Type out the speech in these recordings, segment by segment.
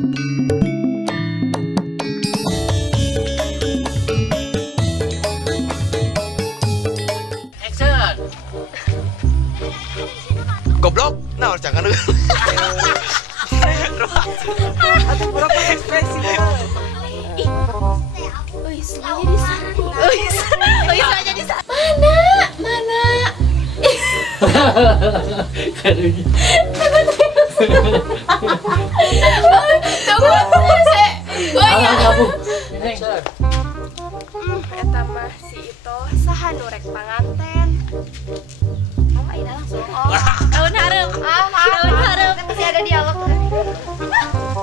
Action. Goblok, nah jangan lu. Aduh, berapa ekspresi? Uis aja di sana. Uis aja di sana. Mana? Eta mah si itu saha nu rek panganten. Oh, ayeuna langsung. Daun harum. Daun harum. Masih ada dialog.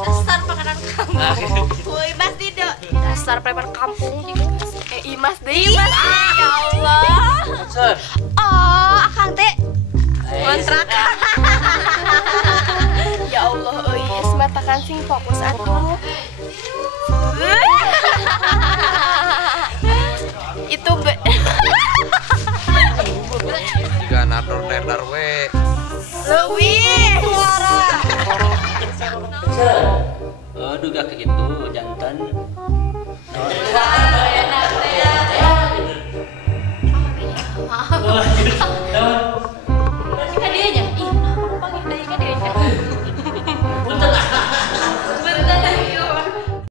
Dasar makanan kamu. Woi, Mas Dido. Dasar preman kampung juga. Imas deh. Ya Allah. Action. Oh, akang teh Kontrak. Ya Allah, euy, matakan sing fokus atuh. Itu Jika nador we. Leuwih. Oh, duga kayak gitu, jantan. maaf.